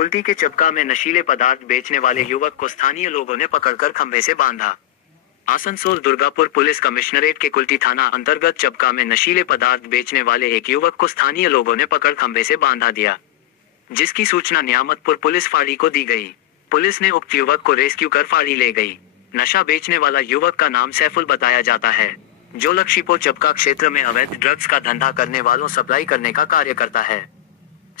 कुल्टी के चपका में नशीले पदार्थ बेचने वाले युवक को स्थानीय लोगों ने पकड़कर खंभे से बांधा। आसनसोल दुर्गापुर पुलिस कमिश्नरेट के कुल्टी थाना अंतर्गत चपका में नशीले पदार्थ बेचने वाले एक युवक को स्थानीय लोगों ने पकड़ खंभे से बांधा दिया, जिसकी सूचना नियामतपुर पुलिस फाड़ी को दी गई। पुलिस ने उक्त युवक को रेस्क्यू कर फाड़ी ले गई। नशा बेचने वाला युवक का नाम सैफुल बताया जाता है, जो लक्ष्मीपुर चपका क्षेत्र में अवैध ड्रग्स का धंधा करने वालों सप्लाई करने का कार्य करता है।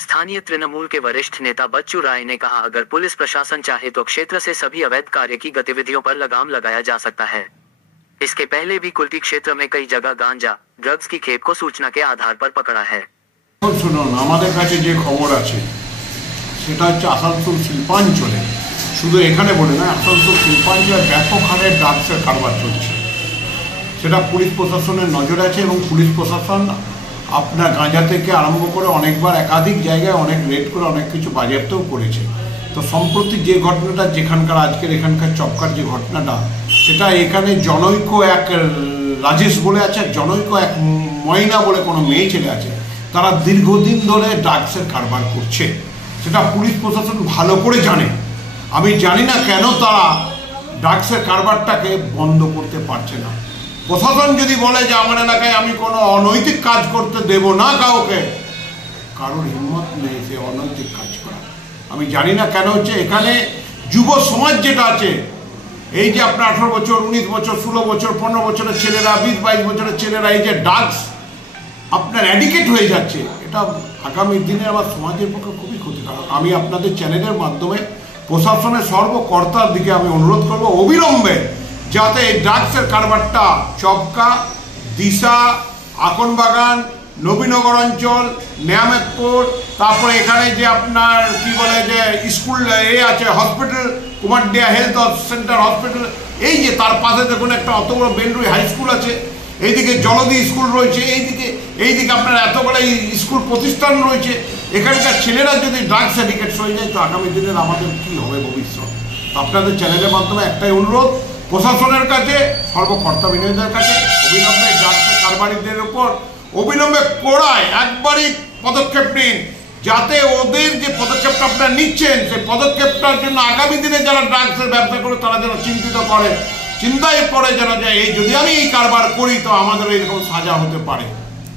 स्थानीय तृणमूल के वरिष्ठ नेता बच्चू राय ने कहा, अगर पुलिस प्रशासन चाहे तो क्षेत्र से सभी अवैध कार्य की गतिविधियों पर लगाम लगाया जा सकता है। इसके पहले भी कुल्टी क्षेत्र में कई जगह गांजा ड्रग्स की खेप को सूचना के आधार पर पकड़ा है। শুনুন, আমাদের কাছে যে খবর আছে সেটা হচ্ছে আসানসোল শিল্পাঞ্চলে, শুধু এখানে বলে না, আসানসোল শিল্পাঞ্চলে ব্যাপক হারে ড্রাগসের কারবার চলছে। সেটা পুলিশ প্রশাসনের নজরে আছে এবং পুলিশ প্রশাসন আপনার গাঁজা থেকে আরম্ভ করে অনেকবার একাধিক জায়গায় অনেক রেড করে অনেক কিছু বাজেয়াপ্তও করেছে। তো সম্প্রতি যে ঘটনাটা যেখানকার আজকের এখানকার চপকার যে ঘটনাটা, সেটা এখানে জনৈক এক রাজেশ বলে আছে, জনৈক এক ময়না বলে কোনো মেয়ে ছেলে আছে, তারা দীর্ঘদিন ধরে ড্রাগসের কারবার করছে। সেটা পুলিশ প্রশাসন ভালো করে জানে। আমি জানি না কেন তারা ড্রাগসের কারবারটাকে বন্ধ করতে পারছে না। প্রশাসন যদি বলে যে আমার এলাকায় আমি কোনো অনৈতিক কাজ করতে দেব না কাউকে, কারোর হিম্মত নেই সে অনৈতিক কাজ করা। আমি জানি না কেন হচ্ছে। এখানে যুব সমাজ যেটা আছে, এই যে আপনার 18 বছর 19 বছর 16 বছর 15 বছরের ছেলেরা, 20-22 বছরের ছেলেরা এই যে ড্রাগস আপনার অ্যাডিক্টেড হয়ে যাচ্ছে, এটা আগামী দিনে আমার সমাজের পক্ষে খুবই ক্ষতিকারক। আমি আপনাদের চ্যানেলের মাধ্যমে প্রশাসনের সর্বকর্তার দিকে আমি অনুরোধ করব অবিলম্বে যাতে এই ড্রাগসের কারবারটা চপকা, দিশা, আকনবাগান, নবীনগর অঞ্চল, নিয়ামতপুর, তারপরে এখানে যে আপনার কি বলে যে স্কুল আছে হসপিটাল, কুমারডিয়া হেলথ সেন্টার হসপিটাল, এই যে তার পাশে দেখুন একটা অত বড় বেলরুই হাই স্কুল আছে, এইদিকে জলদি স্কুল রয়েছে, এইদিকে আপনার এতগুলো স্কুল প্রতিষ্ঠান রয়েছে। এখানকার ছেলেরা যদি ড্রাগস অ্যাডিক্টেড হয়ে যায় তো আগামী দিনের আমাদের কী হবে ভবিষ্যৎ। আপনাদের চ্যানেলের মাধ্যমে একটাই অনুরোধ প্রশাসনের কাছে, সর্বকর্তা বিনয়ীদের কাছে, অবিলম্বে ড্রাগসের কারবারিদের উপর অবিলম্বে কড়ায় একবারই পদক্ষেপ নিন, যাতে ওদের যে পদক্ষেপটা আপনারা নিচ্ছেন সেই পদক্ষেপটার জন্য আগামী দিনে যারা ড্রাগসের ব্যবসা করে তারা যেন চিন্তিত করে, চিন্তায় পড়ে যেন যায় এই যদি আমি এই কারবার করি তো আমাদের এরকম সাজা হতে পারে।